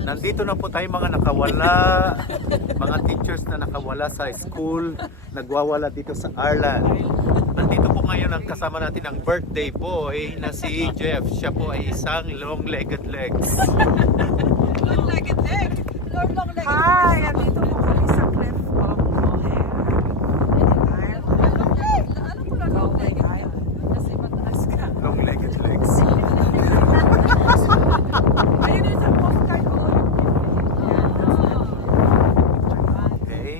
Nandito na po tayo mga nakawala, mga teachers na nakawala sa school, nagwawala dito sa Arlan. Nandito po ngayon ang kasama natin ang birthday boy na si Jeff. Siya po ay isang long-legged legs. Long-legged leg. Long-legged. Hi! Nandito po kami sa Cliff of Moher. Alam ko lang long-legged ka. Kasi mataas ka. Long-legged legs. Ayun yung sa postcard ko. Okay.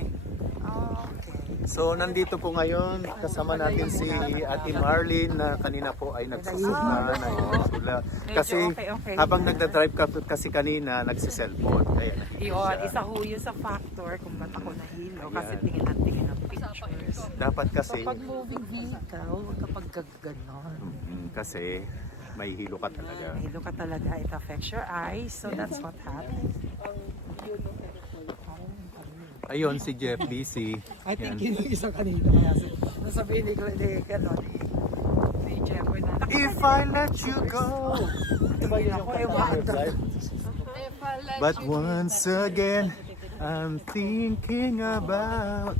So nandito po ngayon kasama natin si Ate Marlene na kanina po ay nagsusulat. Kasi okay. habang nagdadrive ka kasi kanina nagsiselfone. Kaya Yun, isa ho yun sa factor kung ba't ako nahilo. Kasi tingin ng pictures. dapat kasi Pag moving vehicle, huwag kapag gaganon. kasi may hilo ka talaga. Nahilo ka talaga, it affects your eyes. So that's what happens. Ayun si Jeff busy. I think Yan. yun yung isang kanina kaya nasabihin ni gano'n ni Jeffoy na If I let you go. ako But once again, I'm thinking about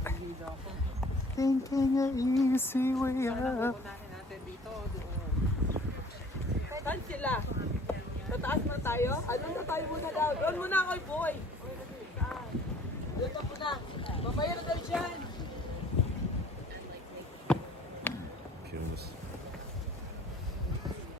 an easy way up. Saan sila? Sa taas na tayo? Ano na tayo muna daw? Doon muna ako, boy. Doon muna. Mamaya na daw dyan.